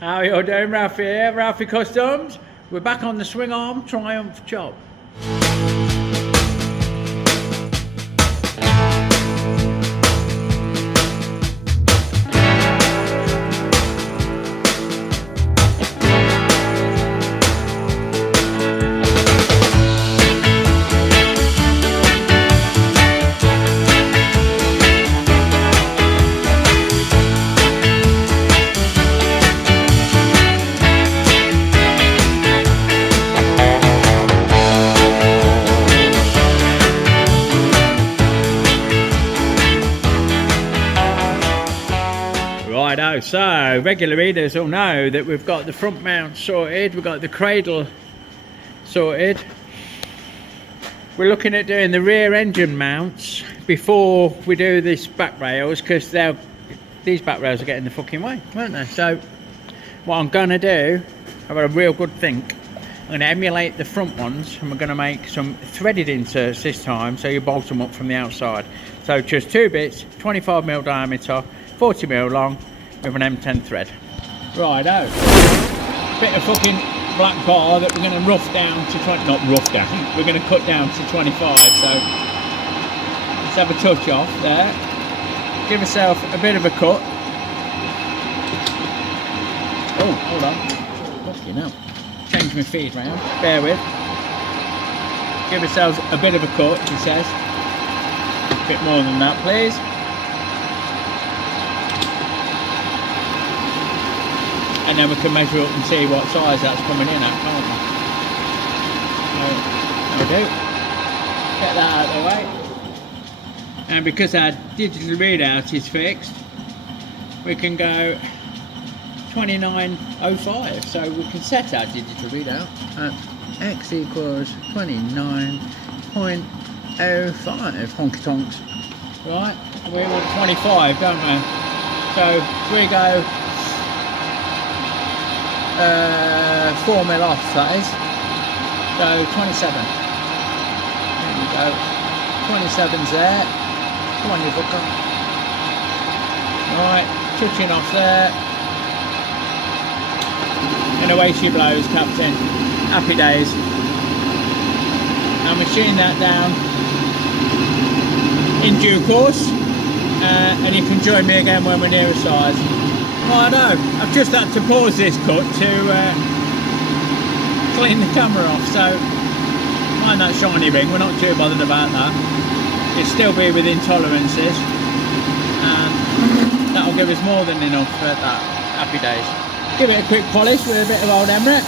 How are you doing, Ralphie here? Ralphie Customs. We're back on the Swing Arm Triumph job. Righto, so regular readers will know that we've got the front mount sorted, we've got the cradle sorted. We're looking at doing the rear engine mounts before we do this back rails, because these back rails are getting in the fucking way, weren't they? So what I'm going to do, I've got a real good think. I'm going to emulate the front ones, and we're going to make some threaded inserts this time, so you bolt them up from the outside. So just two bits, 25mm diameter, 40mm long, with an M10 thread. Righto. Bit of fucking black bar that we're going to rough down to 20, not rough down, we're going to cut down to 25, so let's have a touch off there. Give yourself a bit of a cut. Oh, hold on. Fucking hell. Change my feed round. Bear with. Give yourselves a bit of a cut, he says. A bit more than that, please. And then we can measure up and see what size that's coming in at, can't we? So, there we do. Get that out of the way. And because our digital readout is fixed, we can go 2905. So we can set our digital readout at x equals 29.05 honky tonks. Right, we want 25, don't we? So we go 4mm off, that is. So 27. There we go. 27's there. Come on, you fucker. Right, touching off there. And away she blows, Captain. Happy days. I'll machine that down in due course, and you can join me again when we're near a size. Righto, I've just had to pause this cut to clean the camera off, so mind that shiny ring, we're not too bothered about that. It'll still be within tolerances, and that'll give us more than enough for that. Happy days. Give it a quick polish with a bit of old Emirates.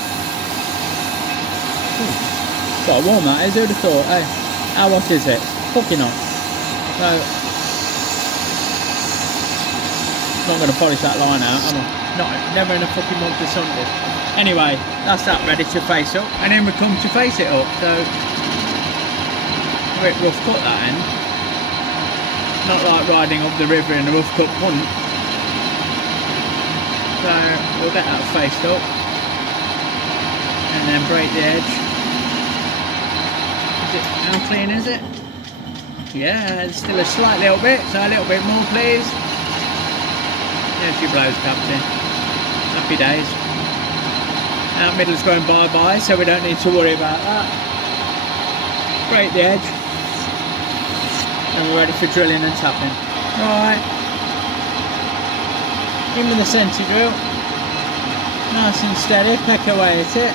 Got warm that is, who'd have thought, eh? How hot is it? Fucking hot. So, not going to polish that line out, am I? Never in a fucking month of Sundays. Anyway, that's that ready to face up, and then we come to face it up. So a bit rough cut that end, not like riding up the river in a rough cut punt. So we'll get that faced up and then break the edge. How clean is it? Yeah, it's still a slight little bit, so a little bit more please. There she blows, Captain. Happy days. Our middle's going bye-bye, so we don't need to worry about that. Break the edge. And we're ready for drilling and tapping. Right. In with the centre drill. Nice and steady, peck away at it.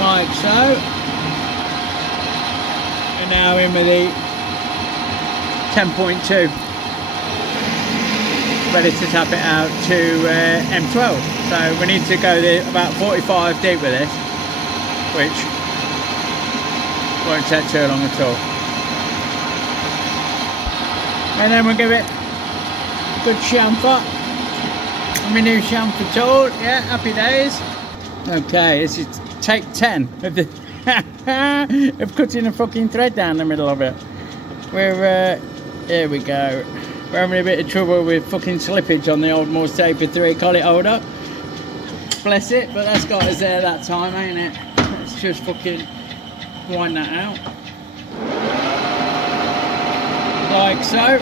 Like so. And now in with the 10.2, ready to tap it out to M12. So we need to go about 45 deep with this, which won't take too long at all. And then we'll give it a good chamfer. My new chamfer tool, yeah, happy days. Okay, this is take 10 of the of cutting a fucking thread down the middle of it. We're here we go. We're having a bit of trouble with fucking slippage on the old Morse Taper 3 collet holder. Bless it, but that's got us there that time, ain't it? Let's just fucking wind that out. Like so.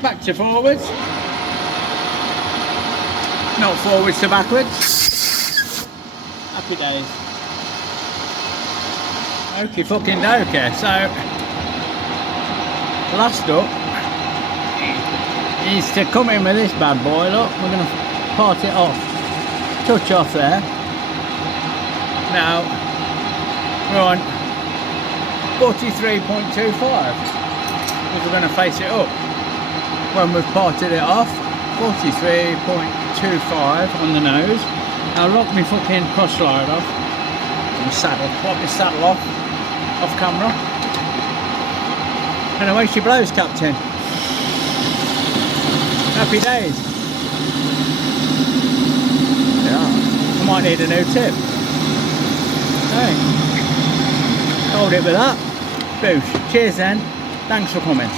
Back to forwards. Not forwards to backwards. Happy days. Okie fucking dokie. So, last up is to come in with this bad boy. Look, we're going to part it off. Touch off there. Now, we're on 43.25. Because we're going to face it up. When we've parted it off, 43.25 on the nose. I'll lock my fucking cross slide off. And saddle. Lock my saddle off camera. And away she blows, Captain. Happy days. Yeah. I might need a new tip. Hey. Hold it with that. Boosh. Cheers then. Thanks for coming.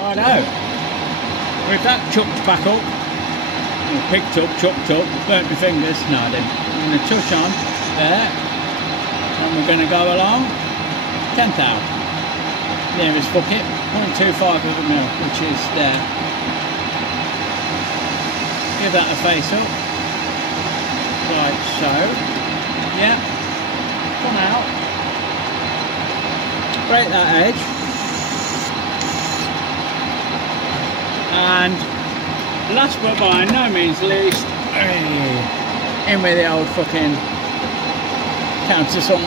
Righto. With that chucked back up, or picked up, chucked up, burnt my fingers. No, I didn't. I'm going to touch on there, and we're going to go along 10th hour. Nearest bucket, 0.25 of a mil, which is there. Give that a face up, like so. Yeah. Come out. Break that edge. And last but by no means least, in with the old fucking countersunk.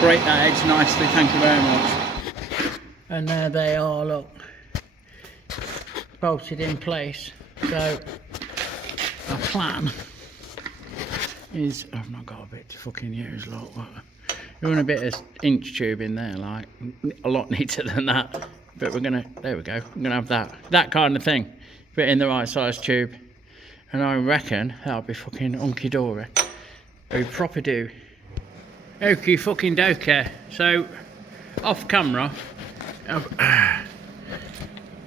Break that edge nicely, thank you very much. And there they are, look, bolted in place. So our plan is, I've not got a bit to fucking use, look. You want a bit of inch tube in there, like a lot neater than that. But we're gonna, there we go, we're gonna have that kind of thing, fit in the right size tube, and I reckon that'll be fucking hunky dory. We proper do. Okie fucking dokie. So off camera, I've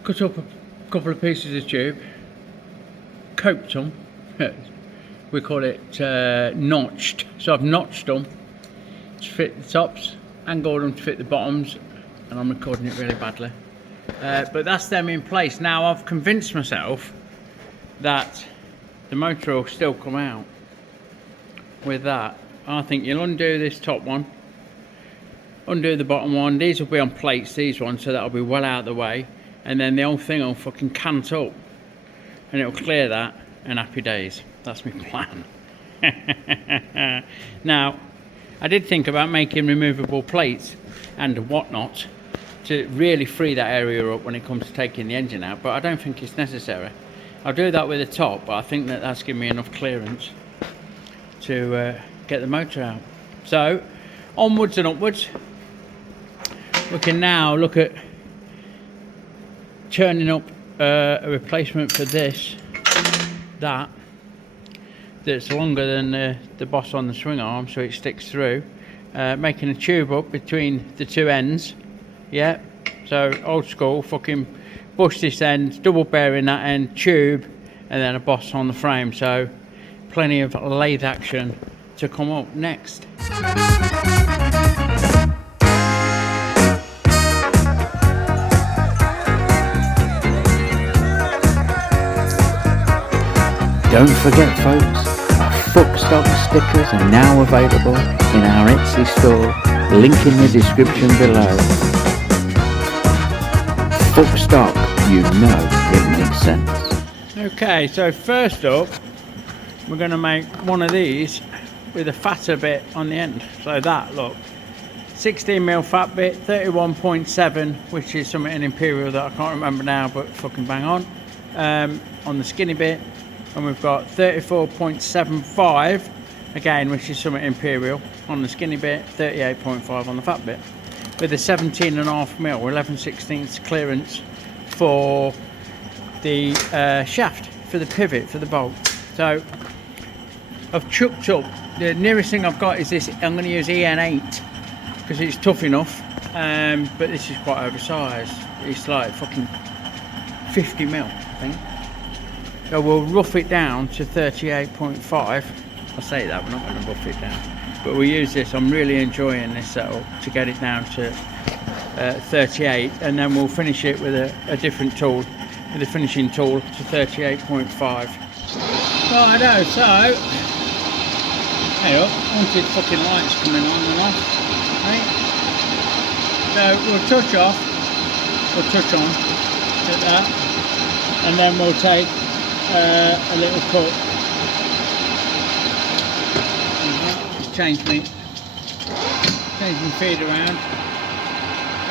cut up a couple of pieces of tube, coped them. We call it notched. So I've notched them to fit the tops, angled them to fit the bottoms. And I'm recording it really badly, but that's them in place. Now I've convinced myself that the motor will still come out with that. I think you'll undo this top one, undo the bottom one, these will be on plates, these ones, so that'll be well out of the way, and then the whole thing will fucking cant up and it'll clear that, and happy days. That's my plan. Now I did think about making removable plates and whatnot to really free that area up when it comes to taking the engine out, but I don't think it's necessary. I'll do that with the top, but I think that that's giving me enough clearance to get the motor out. So onwards and upwards. We can now look at churning up a replacement for this, that's longer than the boss on the swing arm, so it sticks through. Making a tube up between the two ends. Yeah, so old school, fucking bush this end, double bearing that end, tube, and then a boss on the frame. So plenty of lathe action to come up next. Don't forget, folks, our Fuckstock stickers are now available in our Etsy store, link in the description below. Fuckstock, you know it makes sense. Okay, so first up, we're going to make one of these with a fatter bit on the end. So that, look, 16mm fat bit, 31.7, which is something in Imperial that I can't remember now, but fucking bang on the skinny bit. And we've got 34.75 again, which is something Imperial on the skinny bit, 38.5 on the fat bit, with a 17.5mm 11/16 clearance for the shaft, for the pivot, for the bolt. So I've chucked up, the nearest thing I've got is this. I'm going to use EN8 because it's tough enough, but this is quite oversized. It's like fucking 50mm, I think. So we'll rough it down to 38.5. I say that, we're not going to rough it down, but we'll use this. I'm really enjoying this setup to get it down to 38, and then we'll finish it with a different tool with the finishing tool to 38.5. Righto, so hey up, haunted fucking lights coming on and off, right? So we'll touch on at that, and then we'll take a little cut. Just change my feed around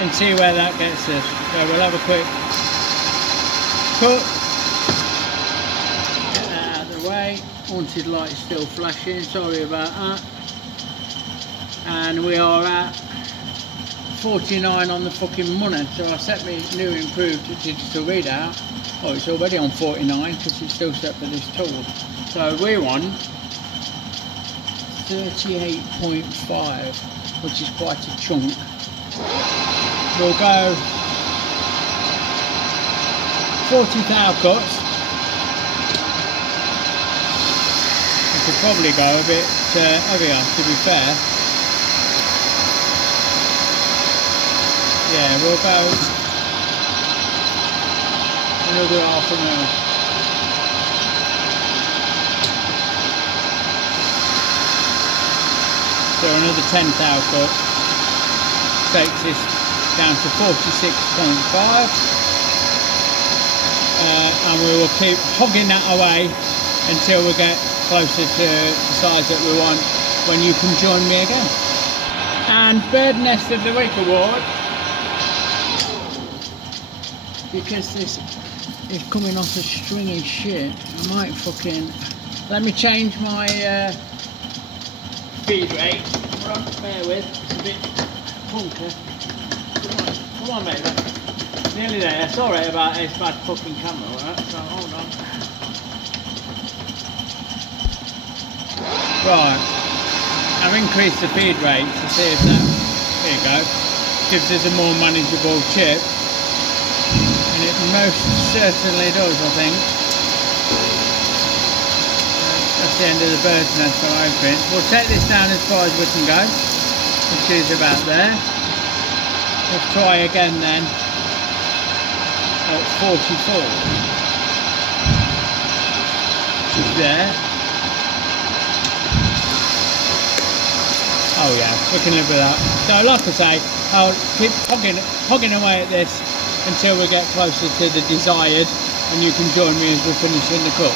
and see where that gets us. So we'll have a quick cut. Get that out of the way. Haunted light still flashing, sorry about that. And we are at 49 on the fucking money, so I set my new improved digital readout. Oh, it's already on 49 because it's still set for this tool. So we want 38.5, which is quite a chunk. We'll go 40 thou cuts. We could probably go a bit heavier, to be fair. Yeah, we'll go another half a mil. So another 10 thou cut takes this down to 46.5, and we will keep hogging that away until we get closer to the size that we want when you can join me again. And Bird Nest of the Week award, because this is coming off a string of shit, I might fucking, let me change my feed rate. Bear with, it's a bit funky. Come on mate, nearly there. Sorry about this bad fucking camera work, so hold on. Right, I've increased the feed rate to see if that, there you go, gives us a more manageable chip. And it most certainly does, I think. That's the end of the bird's nest for opening. We'll take this down as far as we can go, which is about there. Let's try again then at 44, which is there. Oh yeah, we can live with that. So like I say, I'll keep hogging away at this until we get closer to the desired, and you can join me as we're finishing the cook.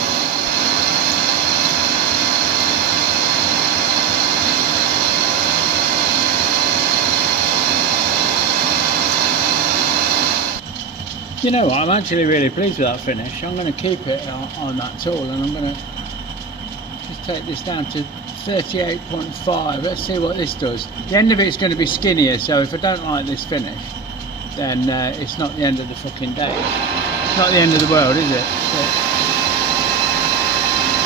You know what, I'm actually really pleased with that finish. I'm going to keep it on that tool, and I'm going to just take this down to 38.5. Let's see what this does. The end of it's going to be skinnier, so if I don't like this finish, then it's not the end of the fucking day. It's not the end of the world, is it?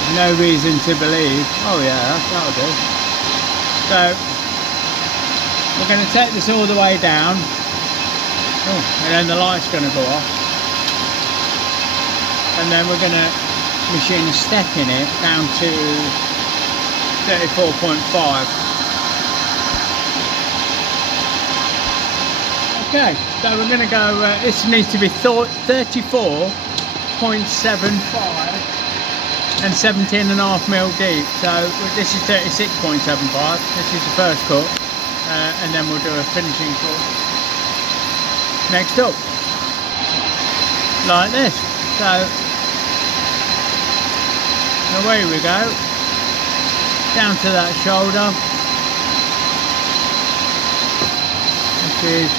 But no reason to believe. Oh yeah, that'll do. So we're going to take this all the way down. Oh, and then the light's going to go off, and then we're going to machine a step in it down to 34.5. Okay, so we're going to go, this needs to be 34.75 and 17.5 mil deep. So this is 36.75, this is the first cut, and then we'll do a finishing cut next up, like this. So away we go, down to that shoulder, which is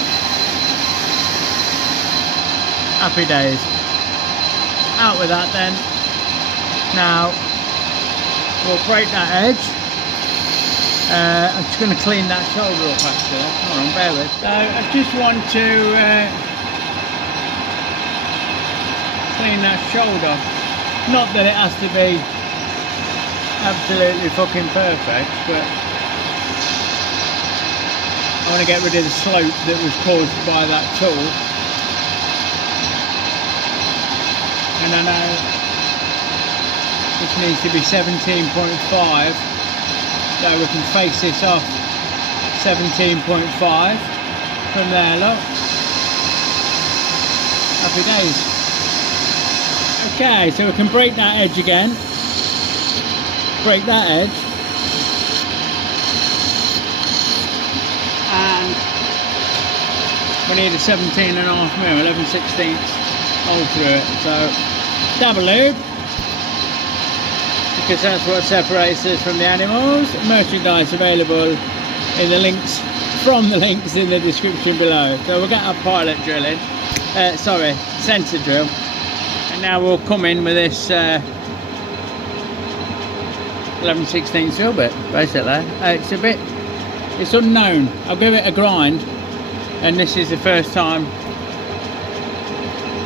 happy days. Out with that then. Now we'll break that edge. I'm just going to clean that shoulder up actually. Hold on, bear with. So I just want to clean that shoulder. Not that it has to be absolutely fucking perfect, but I want to get rid of the slope that was caused by that tool. And I know this needs to be 17.5. So we can face this off 17.5 from there, look. Happy days. Okay, so we can break that edge again. Break that edge. And we need a 17.5mm, 11/16 hole through it. So double lube, because that's what separates us from the animals. Merchandise available in the links, from the links in the description below. So we'll get our pilot drilling, centre drill, and now we'll come in with this 11/16 drill bit, basically. It's unknown. I'll give it a grind, and this is the first time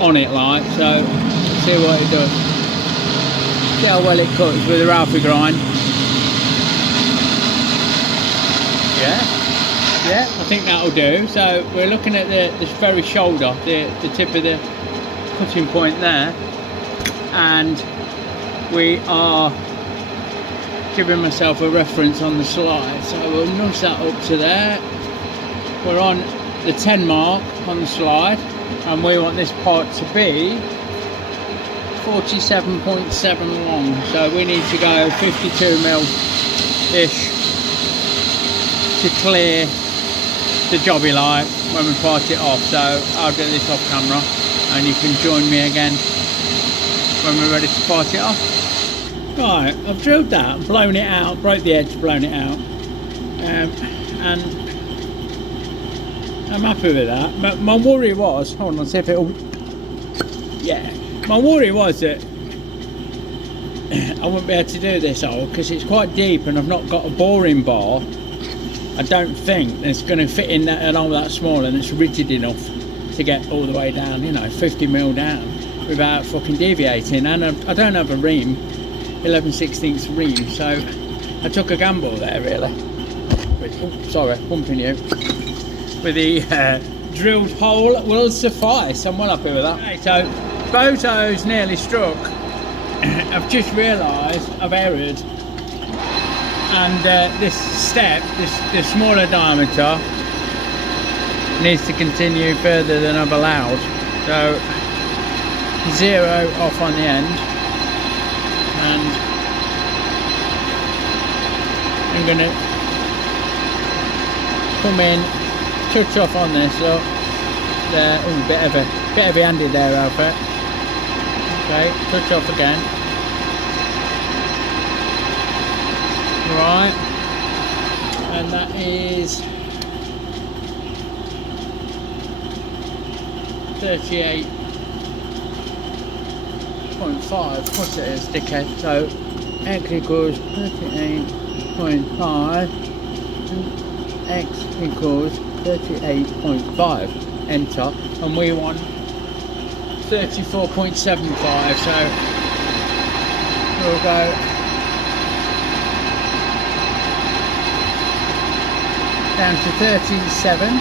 on it, like, so see what it does. See how well it cuts with a Ralphie grind. Yeah, I think that'll do. So we're looking at this very shoulder, the tip of the cutting point there, and we are giving myself a reference on the slide. So we'll nudge that up to there. We're on the 10 mark on the slide, and we want this part to be 47.7 long, so we need to go 52mm ish to clear the jobby light when we part it off. So I'll do this off camera, and you can join me again when we're ready to part it off. Right, I've drilled that, blown it out, broke the edge, blown it out, and I'm happy with that. But my worry was, hold on, see if it'll, yeah. My worry was that I wouldn't be able to do this hole because it's quite deep and I've not got a boring bar. I don't think it's going to fit in an hole that small, and it's rigid enough to get all the way down, you know, 50mm down without fucking deviating. And I don't have a ream, 11/16 ream, so I took a gamble there really. Sorry, bumping you. With the drilled hole will suffice. I'm well happy with that. Okay, so Bozo's nearly struck. I've just realised I've erred, and this step, this smaller diameter, needs to continue further than I've allowed. So 0 off on the end, and I'm going to come in, touch off on this. Look there, ooh, bit heavy handed there, Alfred. Okay, touch off again. Right, and that is 38.5. Of course it is, dickhead. So x equals 38.5. X equals 38.5. Enter, and we want 34.75. So we'll go down to 37,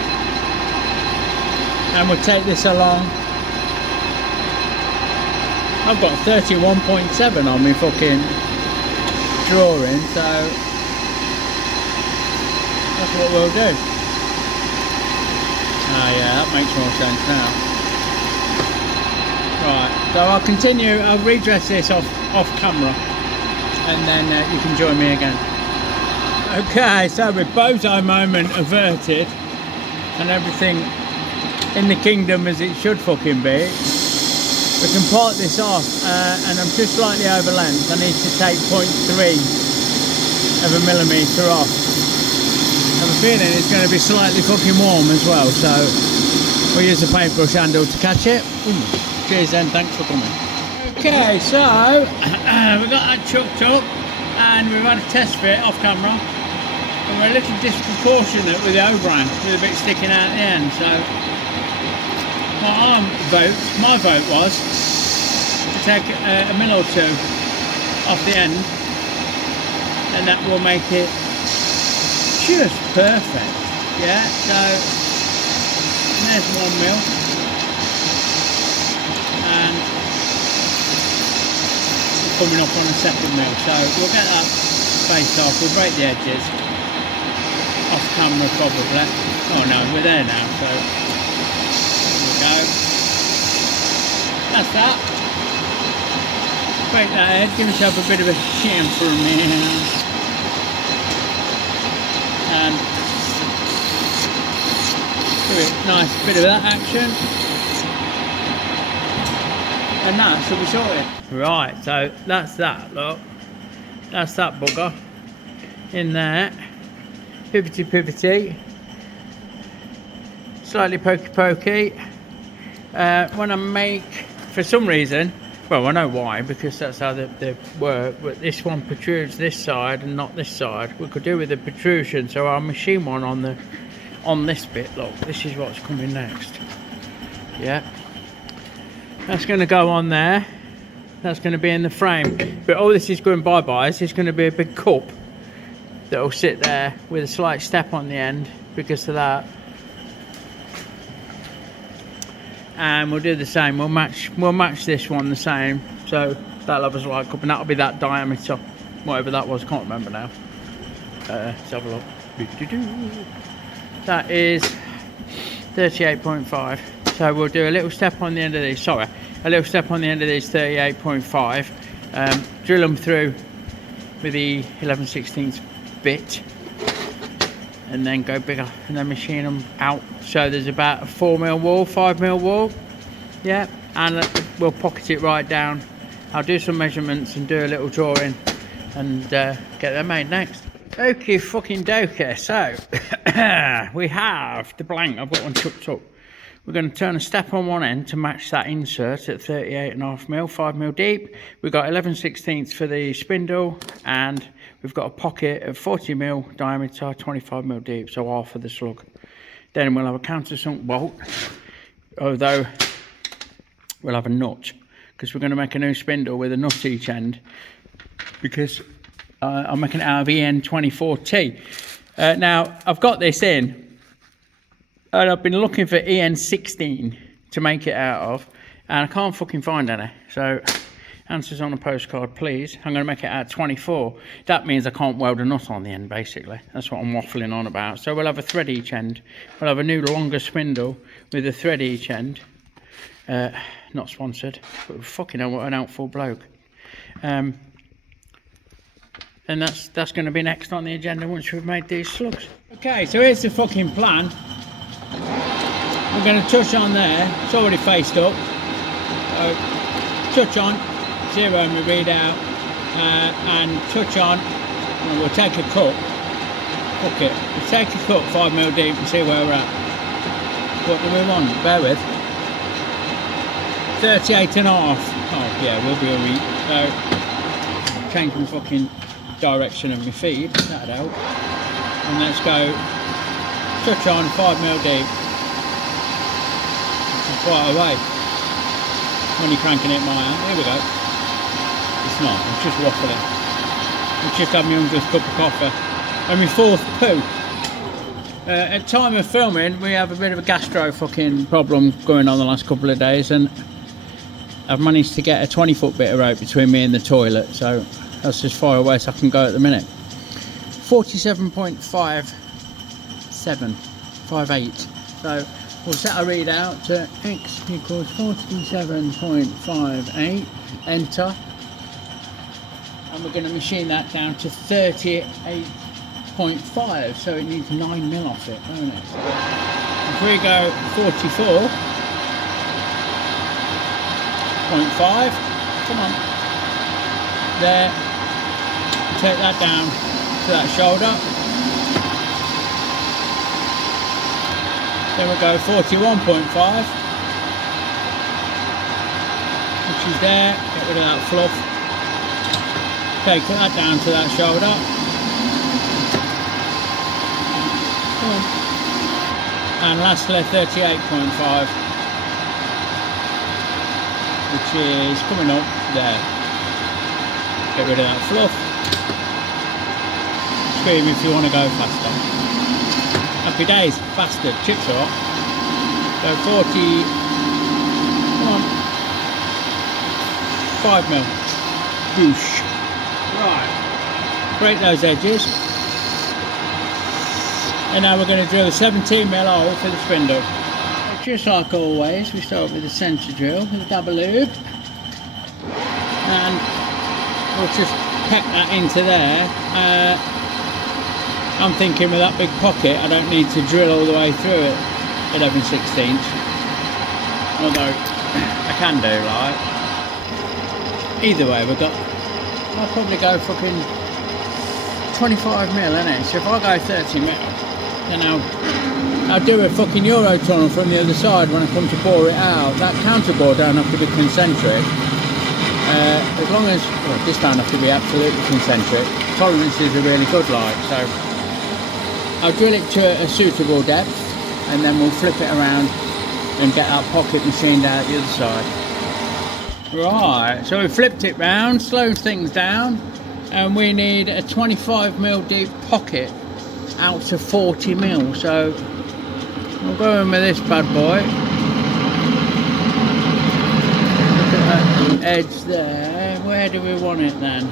and we'll take this along. I've got 31.7 on my fucking drawing, so that's what we'll do. Ah yeah, that makes more sense now. Right, so I'll continue, I'll redress this off camera, and then you can join me again. Okay, so with Bozo moment averted and everything in the kingdom as it should fucking be, we can part this off, and I'm just slightly over length. I need to take 0.3 of a millimetre off. I have a feeling it's going to be slightly fucking warm as well, so we'll use a paintbrush handle to catch it. Ooh, cheers then, thanks for coming. Okay, so we've got that chucked up, and we've had a test fit off camera. And we're a little disproportionate with the overhang, with a bit sticking out at the end. So my vote was to take a mil or two off the end, and that will make it just perfect. Yeah, so there's 1 mil, and we're coming up on the 2nd mil. So we'll get that spaced off, we'll break the edges. Off camera probably. Oh no, we're there now, so there we go. That's that. Break that edge, give yourself a bit of a chamfer here. And give it a nice bit of that action. And that should be sorted. Right, so that's that, look. That's that bugger. In there. Pivoty. Slightly pokey. When I make, for some reason, well, I know why, because that's how they work, but this one protrudes this side and not this side. We could do with the protrusion, so I'll machine one on this bit. Look, this is what's coming next. Yeah, that's going to go on there. That's going to be in the frame, but all this is going bye-byes. It's going to be a big cup that will sit there with a slight step on the end because of that. And we'll do the same. We'll match this one the same. So that'll have a slight cup, and that'll be that diameter, whatever that was. Can't remember now. Let's have a look. That is 38.5. So we'll do a little step on the end of these. Sorry, a little step on the end of these 38.5. Drill them through with the 11/16 bit, and then go bigger, and then machine them out. So there's about a 4mm wall, 5mm wall, yeah, and we'll pocket it right down. I'll do some measurements and do a little drawing and get them made next. Okay, fucking dokie. So we have the blank. I've got one chucked up. We're going to turn a step on one end to match that insert at 38.5mm, 5mm deep. We've got 11/16 for the spindle, and we've got a pocket of 40mm diameter, 25mm deep, so half of the slug. Then we'll have a countersunk bolt, although we'll have a nut, because we're going to make a new spindle with a nut each end, because I'm making it out of EN24T. Now, I've got this in, and I've been looking for EN16 to make it out of, and I can't fucking find any. So, answers on a postcard, please. I'm going to make it out of 24. That means I can't weld a nut on the end, basically. That's what I'm waffling on about. So we'll have a thread each end. We'll have a new longer spindle with a thread each end. Not sponsored, but fucking hell, what an helpful bloke. And that's going to be next on the agenda once we've made these slugs. Okay, so here's the fucking plan. We're going to touch on there. It's already faced up. Touch on, zero my readout, and touch on. And we'll take a cut. Fuck it. We'll take a cut 5mm deep and see where we're at. What do we want? Bear with. 38.5. Oh yeah, we'll be alright. So change my fucking direction of my feed. That'd help. And let's go. Touch on 5mm deep. Which is quite a way. When you're cranking it my hand. Here we go. It's not. I'm just waffling. I've just had my 100th cup of coffee. And my 4th poo. At time of filming, we have a bit of a gastro fucking problem going on the last couple of days, and I've managed to get a 20-foot bit of rope between me and the toilet, so that's as far away as I can go at the minute. 47.5758. So we'll set our readout to x equals 47.58. Enter. And we're going to machine that down to 38.5. So it needs 9mm off it, don't it? If we go 44.5, come on. There. Take that down to that shoulder. Then we'll go 41.5, which is there. Get rid of that fluff. Take that down to that shoulder. And lastly 38.5, which is coming up there. Get rid of that fluff. Scream if you want to go faster. Happy days, bastard, chips are hot. So 5mm. Boosh. Right. Break those edges. And now we're going to drill a 17mm hole for the spindle. Just like always, we start with the centre drill with a double loop. And we'll just peck that into there. I'm thinking with that big pocket, I don't need to drill all the way through it 11/16. Although I can do, right? Either way, I'll probably go fucking 25 mil, innit? So if I go 30 mil, then I'll do a fucking Euro tunnel from the other side when I come to bore it out. That counterbore don't have to be concentric. As long as, well, this don't have to be absolutely concentric. Tolerances are really good, like, so I'll drill it to a suitable depth and then we'll flip it around and get our pocket machined out the other side. Right, so we flipped it round, slowed things down, and we need a 25 mil deep pocket out to 40 mil. So we'll go in with this bad boy. Look at that edge there. Where do we want it then?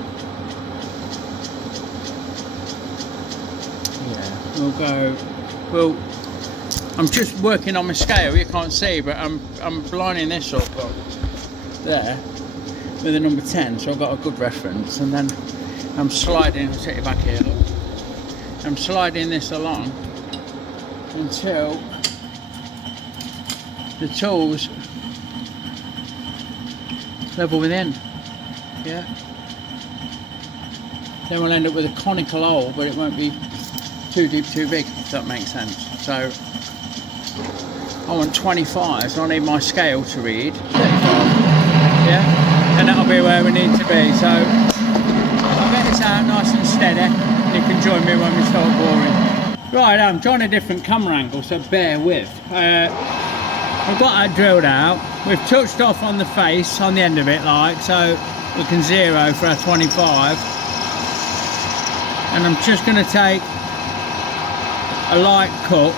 Yeah, we'll go. Well, I'm just working on my scale. You can't see, but I'm lining this up there with a number 10, so I've got a good reference, and then I'm sliding. I'll take you back here. Look. I'm sliding this along until the tools level with the end. Yeah. Then we'll end up with a conical hole, but it won't be too deep, too big, if that makes sense. So I want 25, so I need my scale to read 35. Yeah, and that'll be where we need to be. So I'll get this out nice and steady. You can join me when we start boring. Right, I'm trying a different camera angle, so bear with. I've got that drilled out. We've touched off on the face, on the end of it, like, so we can zero for our 25. And I'm just going to take a light cut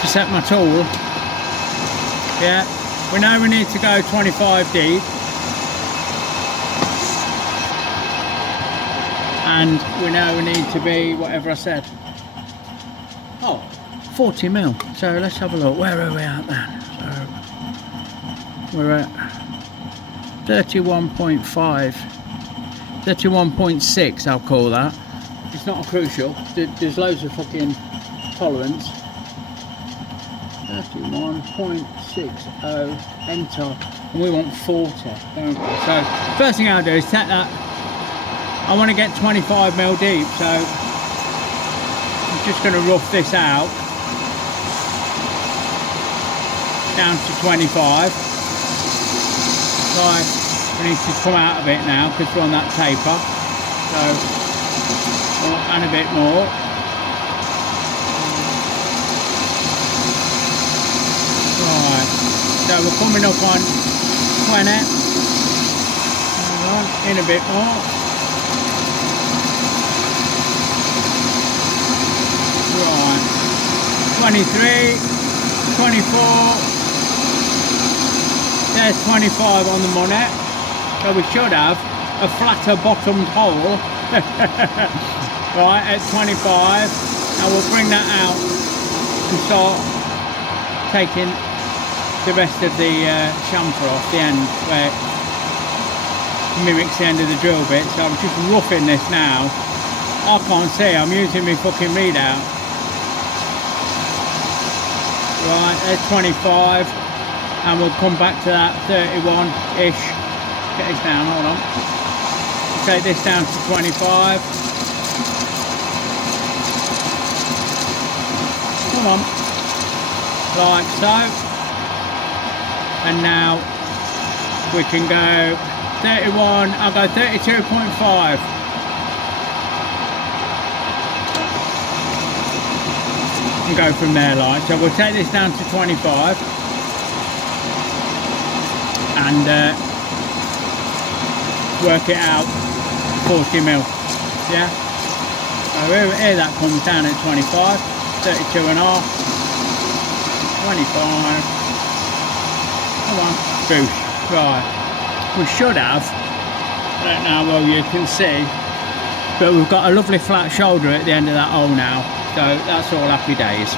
to set my tool. Yeah. We know we need to go 25 deep, and we know we need to be whatever I said. Oh, 40 mil. So let's have a look. Where are we at then? So we're at 31.5, 31.6. I'll call that. It's not a crucial. There's loads of fucking tolerance. 31.60, enter, and we want 40, don't we? So first thing I'll do is set that. I want to get 25 mil deep, so I'm just going to rough this out down to 25. Right, we need to come out a bit now because we're on that taper, so and a bit more. Right, so we're coming up on 20. Hang on, in a bit more. Right, 23, 24. There's 25 on the money. So we should have a flatter bottomed hole. Right, at 25. Now we'll bring that out and start taking the rest of the chamfer off the end where it mimics the end of the drill bit. So I'm just roughing this now. I can't see, I'm using my fucking readout. Right, there's 25, and we'll come back to that 31-ish. Get this down, hold on. Take this down to 25. Come on. Like so. And now we can go 31, I'll go 32.5. And go from there, like. So we'll take this down to 25 and work it out 40 mil. Yeah. So here that comes down at 25, 32 and a half, 25. Come on, boosh. Right. We should have, I don't know how well you can see, but we've got a lovely flat shoulder at the end of that hole now. So that's all happy days.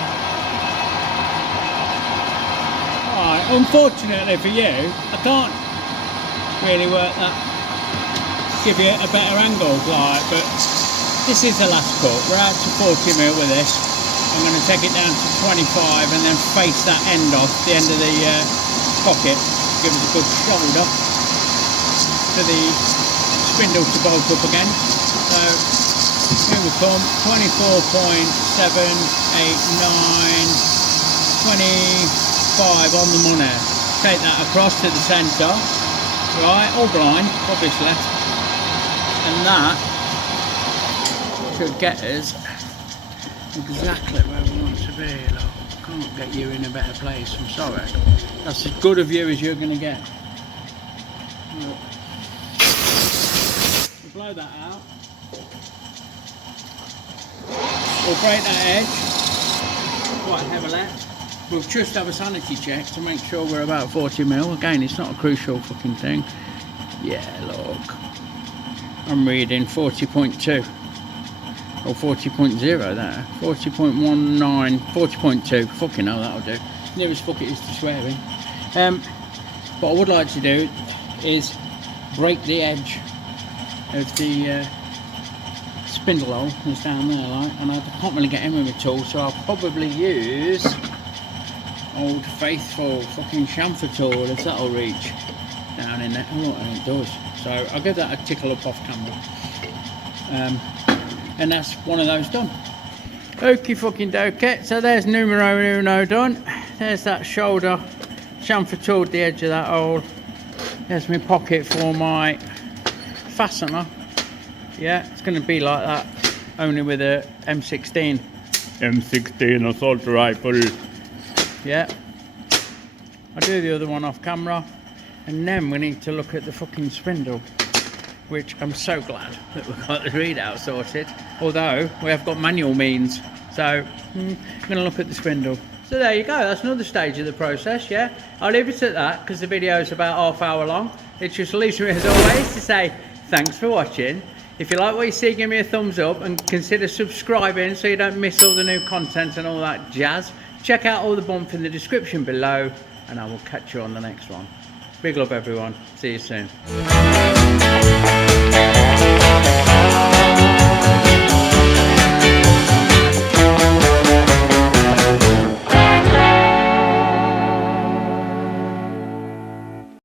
Right, unfortunately for you, I really work that, give you a better angle, like. But this is the last cut. We're out to 40mm with this. I'm going to take it down to 25 and then face that end off, the end of the pocket, give it a good shoulder for the spindle to bulk up again. So here we come, 24.789, 25 on the money. Take that across to the centre, right, all blind, obviously, and that should get us exactly where we want to be. Look, can't get you in a better place, I'm sorry. That's as good a view as you're going to get. Look. We'll blow that out. We'll break that edge quite heavily. We'll just have a sanity check to make sure we're about 40mm. Again, it's not a crucial fucking thing. Yeah, look. I'm reading 40.2. Or 40.0 there. 40.19, 40.2. Fucking hell, that'll do. Nearest fuck it is to swearing. What I would like to do is break the edge of the spindle hole that's down there, like, and I can't really get in with a tool, so I'll probably use old faithful fucking chamfer tool if that'll reach down in there. Oh, and it does. So I'll give that a tickle up off camera. And that's one of those done. Okie fucking dokie. So there's numero uno done. There's that shoulder chamfer tooled the edge of that hole. There's my pocket for my fastener. Yeah, it's going to be like that, only with a M16. M16 assault rifle. Yeah. I'll do the other one off camera. And then we need to look at the fucking spindle, which I'm so glad that we've got the readout sorted. Although, we have got manual means. So, I'm going to look at the spindle. So there you go, that's another stage of the process, yeah? I'll leave it at that, because the video is about half hour long. It just leaves me, as always, to say thanks for watching. If you like what you see, give me a thumbs up and consider subscribing so you don't miss all the new content and all that jazz. Check out all the bump in the description below, and I will catch you on the next one. Big love everyone, see you soon.